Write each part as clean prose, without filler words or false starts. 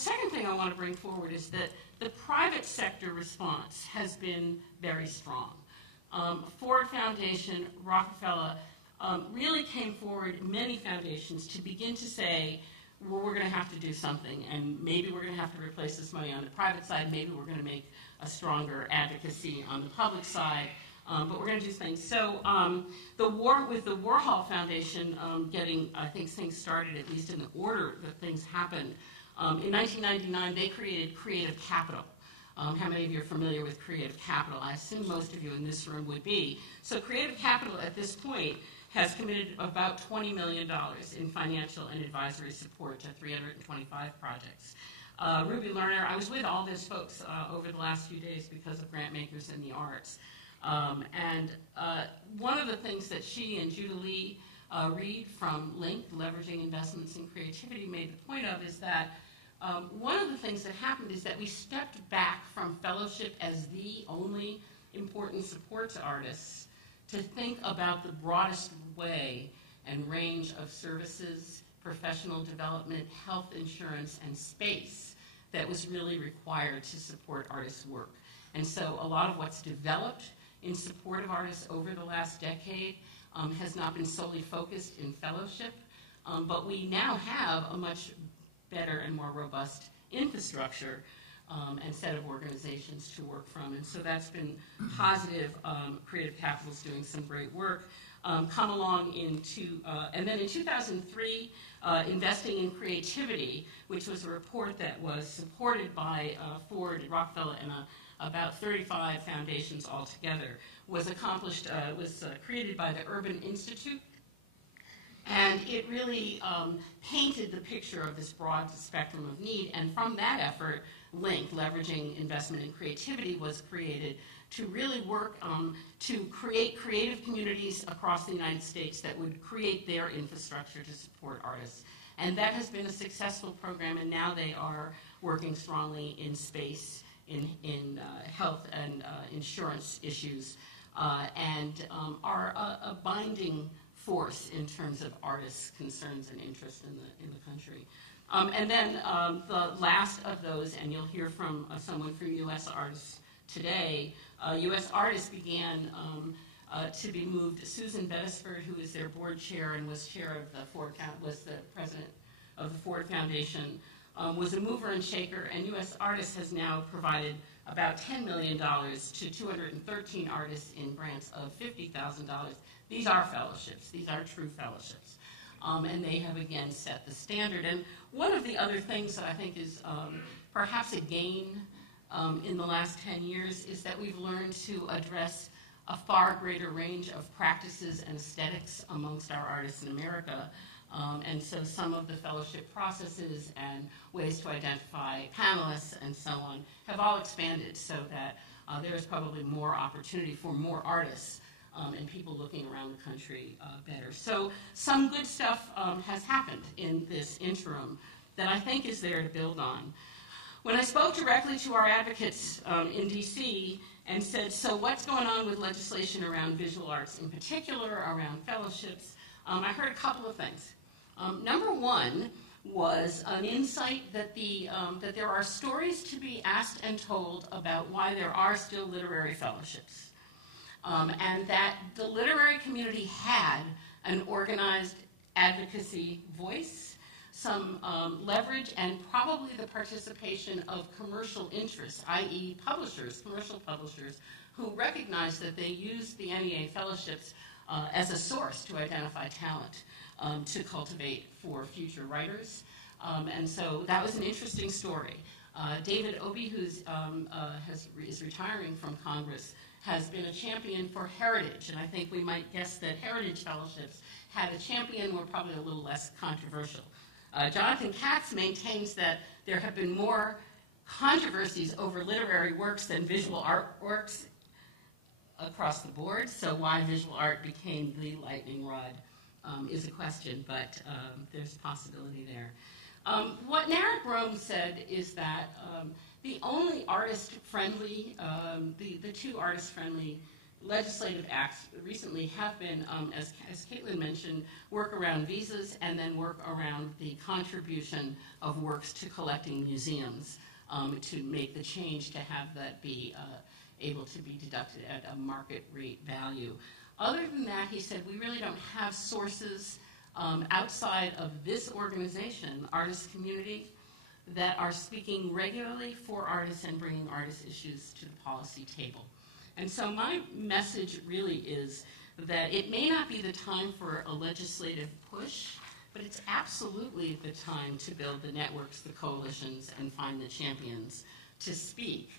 second thing I want to bring forward is that the private sector response has been very strong. Ford Foundation, Rockefeller, really came forward, many foundations, to begin to say, well, we're going to have to do something, and maybe we're going to have to replace this money on the private side, maybe we're going to make a stronger advocacy on the public side, but we're going to do things. So with the Warhol Foundation getting, I think, things started, at least in the order that things happened, in 1999 they created Creative Capital. How many of you are familiar with Creative Capital? I assume most of you in this room would be. So Creative Capital at this point has committed about $20 million in financial and advisory support to 325 projects. Ruby Lerner, I was with all those folks over the last few days because of grant makers in the arts. One of the things that she and Judah Lee Reed from Link, Leveraging Investments in Creativity, made the point of is that one of the things that happened is that we stepped back from fellowship as the only important support to artists to think about the broadest way and range of services, professional development, health insurance, and space that was really required to support artists' work. And so a lot of what's developed in support of artists over the last decade has not been solely focused in fellowship, but we now have a much better and more robust infrastructure and set of organizations to work from. And so that's been positive. Creative Capital's doing some great work. Come along and then in 2003, Investing in Creativity, which was a report that was supported by Ford, Rockefeller, and about 35 foundations altogether, was created by the Urban Institute. And it really painted the picture of this broad spectrum of need. And from that effort, Link, Leveraging Investment in Creativity, was created to really work to create creative communities across the United States that would create their infrastructure to support artists. And that has been a successful program, and now they are working strongly in space, in health and insurance issues, and are a binding force in terms of artists' concerns and interests in the country. And then the last of those, and you'll hear from someone from U.S. Artists today, U.S. Artists began to be moved. Susan Beresford, who is their board chair and was chair of was the president of the Ford Foundation, was a mover and shaker, and U.S. Artists has now provided about $10 million to 213 artists in grants of $50,000. These are fellowships. These are true fellowships. And they have, again, set the standard. And one of the other things that I think is perhaps a gain in the last 10 years is that we've learned to address a far greater range of practices and aesthetics amongst our artists in America. And so some of the fellowship processes and ways to identify panelists and so on have all expanded so that there is probably more opportunity for more artists and people looking around the country better. So some good stuff has happened in this interim that I think is there to build on. When I spoke directly to our advocates in D.C. and said, so what's going on with legislation around visual arts, in particular around fellowships, I heard a couple of things. Number one was an insight that that there are stories to be asked and told about why there are still literary fellowships. And that the literary community had an organized advocacy voice, some leverage, and probably the participation of commercial interests, i.e. publishers, commercial publishers, who recognized that they used the NEA fellowships as a source to identify talent to cultivate for future writers. And so that was an interesting story. David Obey, who is retiring from Congress, has been a champion for heritage, and I think we might guess that heritage fellowships had a champion were probably a little less controversial. Jonathan Katz maintains that there have been more controversies over literary works than visual art works across the board, so why visual art became the lightning rod is a question, but there's possibility there. What Narek Rome said is that the only artist-friendly, the two artist-friendly legislative acts recently have been, as Caitlin mentioned, work around visas and then work around the contribution of works to collecting museums to make the change to have that be able to be deducted at a market rate value. Other than that, he said, we really don't have sources outside of this organization, artist community, that are speaking regularly for artists and bringing artist issues to the policy table. And so my message really is that it may not be the time for a legislative push, but it's absolutely the time to build the networks, the coalitions, and find the champions to speak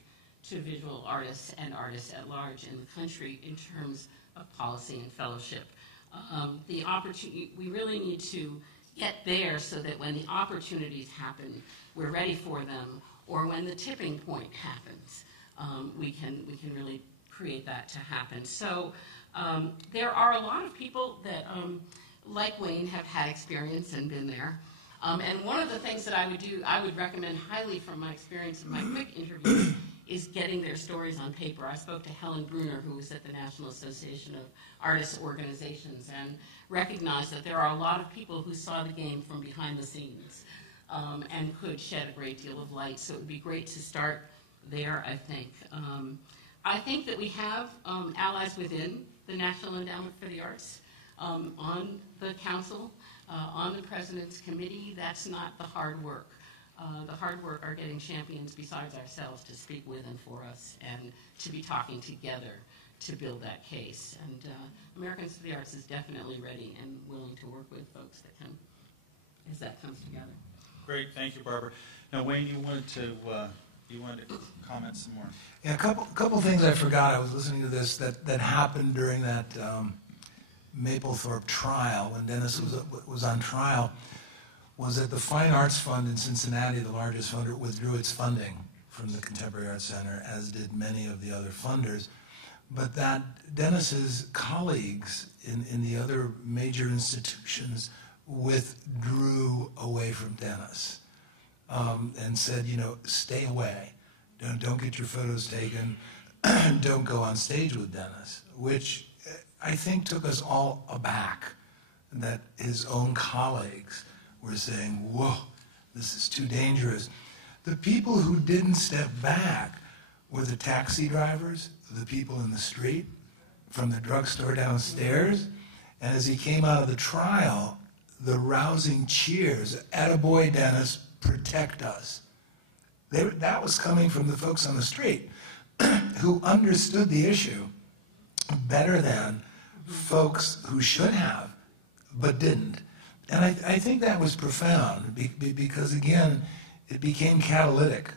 to visual artists and artists at large in the country in terms of policy and fellowship. The opportunity, we really need to get there so that when the opportunities happen, we're ready for them, or when the tipping point happens, we can really create that to happen. So there are a lot of people that, like Wayne, have had experience and been there. And one of the things that I would recommend highly from my experience in my quick interviews is getting their stories on paper. I spoke to Helen Bruner, who was at the National Association of Artists Organizations, and recognized that there are a lot of people who saw the game from behind the scenes and could shed a great deal of light. So it would be great to start there, I think. I think that we have allies within the National Endowment for the Arts on the council, on the president's committee. That's not the hard work. The hard work are getting champions besides ourselves to speak with and for us and to be talking together to build that case. And Americans for the Arts is definitely ready and willing to work with folks that can, as that comes together. Great, thank you, Barbara. Now, Wayne, you wanted to comment some more. Yeah, a couple things I forgot. I was listening to this that happened during that Mapplethorpe trial when Dennis was on trial. Was that the Fine Arts Fund in Cincinnati, the largest funder, withdrew its funding from the Contemporary Arts Center, as did many of the other funders. But that Dennis's colleagues in the other major institutions withdrew away from Dennis and said, stay away. Don't get your photos taken. Don't go on stage with Dennis, which I think took us all aback that his own colleagues were saying, whoa, this is too dangerous. The people who didn't step back were the taxi drivers, the people in the street, from the drugstore downstairs. And as he came out of the trial, the rousing cheers, attaboy, Dennis, protect us. That was coming from the folks on the street who understood the issue better than folks who should have, but didn't. And I think that was profound because, again, it became catalytic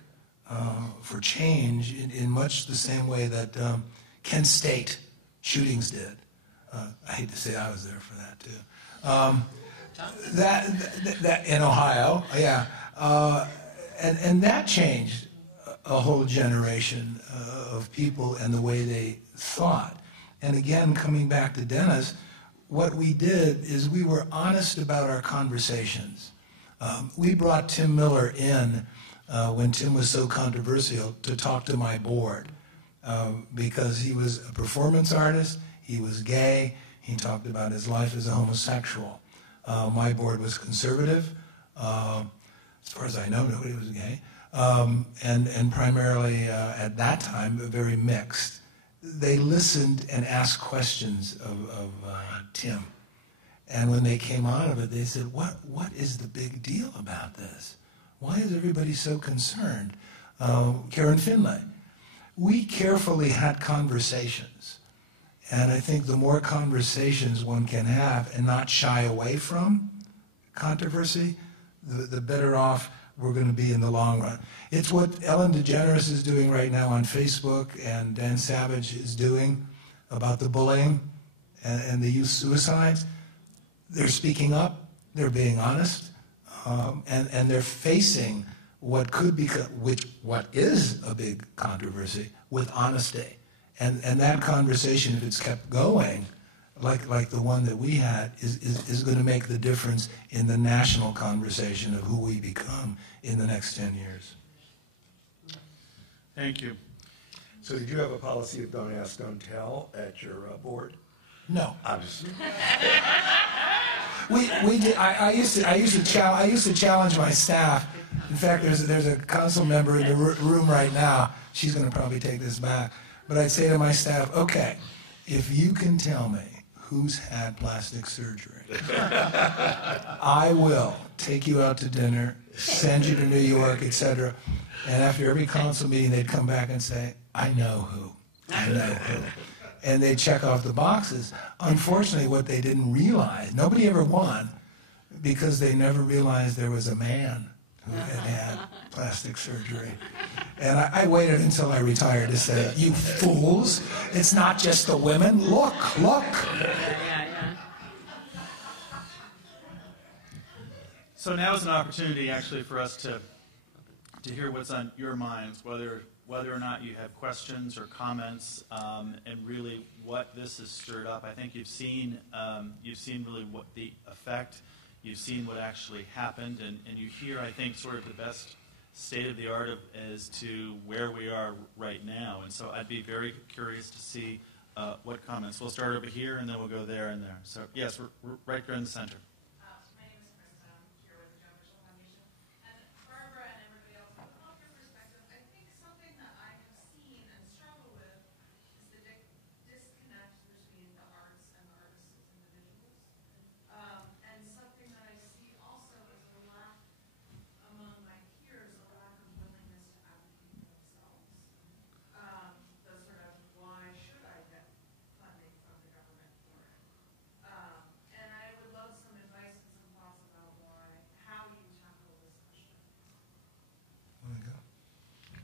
for change in much the same way that Kent State shootings did. I hate to say I was there for that, too. That in Ohio, yeah. And that changed a whole generation of people and the way they thought. And again, coming back to Dennis, what we did is we were honest about our conversations. We brought Tim Miller in when Tim was so controversial to talk to my board because he was a performance artist, he was gay, he talked about his life as a homosexual. My board was conservative. As far as I know, nobody was gay. And primarily at that time, very mixed. They listened and asked questions of Tim. And when they came out of it, they said, what is the big deal about this? Why is everybody so concerned? Karen Finlay. We carefully had conversations. And I think the more conversations one can have and not shy away from controversy, the better off we're going to be in the long run. It's what Ellen DeGeneres is doing right now on Facebook and Dan Savage is doing about the bullying and the youth suicides. They're speaking up, they're being honest, and they're facing what could be, what is a big controversy with honesty. And that conversation, if it's kept going, like the one that we had, is going to make the difference in the national conversation of who we become in the next 10 years. Thank you. So did you have a policy of don't ask, don't tell at your board? No. I'm just, We did. I used to challenge my staff. In fact, there's a council member in the room right now. She's going to probably take this back. But I'd say to my staff, okay, if you can tell me who's had plastic surgery, I will take you out to dinner, send you to New York, etc. And after every council meeting, they'd come back and say, I know who. I know who. And they'd check off the boxes. Unfortunately, what they didn't realize, nobody ever won, because they never realized there was a man who had plastic surgery. And I waited until I retired to say, you fools, it's not just the women. Look. So now is an opportunity actually for us to hear what's on your minds, whether or not you have questions or comments, and really what this has stirred up. I think you've seen really what the effect, you've seen what actually happened, and you hear, I think, sort of the best state of the art as to where we are right now. And so I'd be very curious to see what comments. We'll start over here, and then we'll go there and there. So yes, we're right there in the center.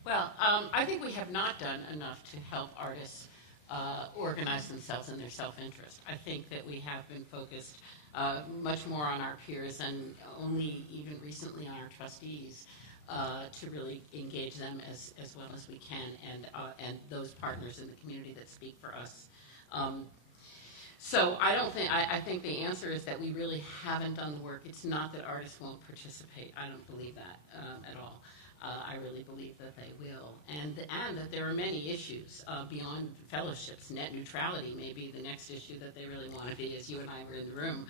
Well, I think we have not done enough to help artists organize themselves in their self-interest. I think that we have been focused much more on our peers and only even recently on our trustees to really engage them as well as we can, and those partners in the community that speak for us. So I think the answer is that we really haven't done the work. It's not that artists won't participate. I don't believe that at all. I really believe that they will, and that there are many issues beyond fellowships. Net neutrality may be the next issue that they really want to be, as you and I were in the room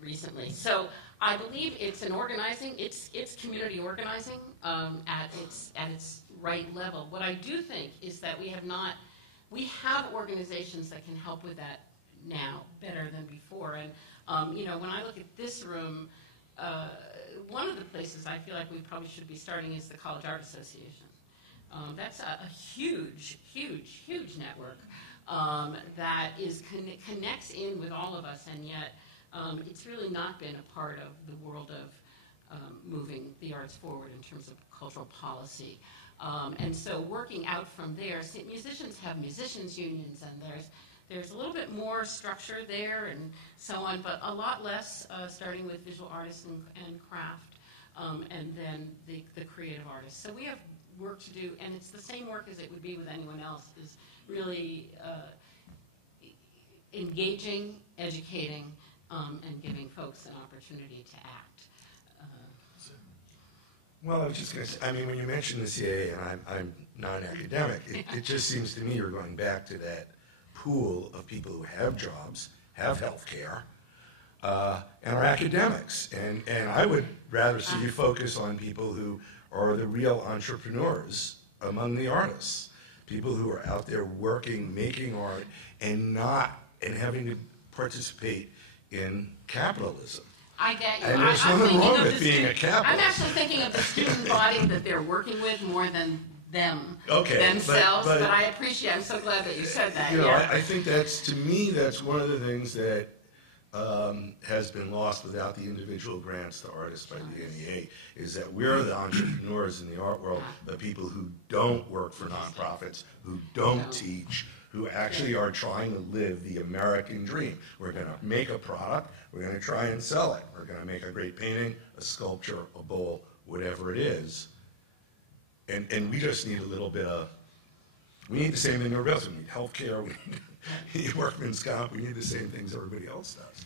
recently. So I believe it's an organizing, it's community organizing at its right level. What I do think is that we have organizations that can help with that now better than before. And when I look at this room. One of the places I feel like we probably should be starting is the College Art Association. That's a huge, huge, huge network that connects in with all of us, and yet it's really not been a part of the world of moving the arts forward in terms of cultural policy. And so working out from there, musicians have musicians unions, and there's a little bit more structure there and so on, but a lot less, starting with visual artists and craft, and then the creative artists. So we have work to do, and it's the same work as it would be with anyone else, is really engaging, educating, and giving folks an opportunity to act. well, I was just going to say, when you mentioned the CAA, and I'm non-academic, it just seems to me you're going back to that pool of people who have jobs, have health care, and are academics. And I would rather see you focus on people who are the real entrepreneurs among the artists, people who are out there working, making art, and having to participate in capitalism. I get you. And there's nothing wrong with being a capitalist. I'm actually thinking of the student body that they're working with more than themselves, but I appreciate. I'm so glad that you said that. I think to me that's one of the things that has been lost without the individual grants to artists by the NEA, is that we're the entrepreneurs in the art world, the people who don't work for nonprofits, who don't teach, who actually are trying to live the American dream. We're going to make a product, we're going to try and sell it. We're going to make a great painting, a sculpture, a bowl, whatever it is. And we just need a little bit of, we need the same thing everybody else. We need health care, we need workman's comp, we need the same things everybody else does.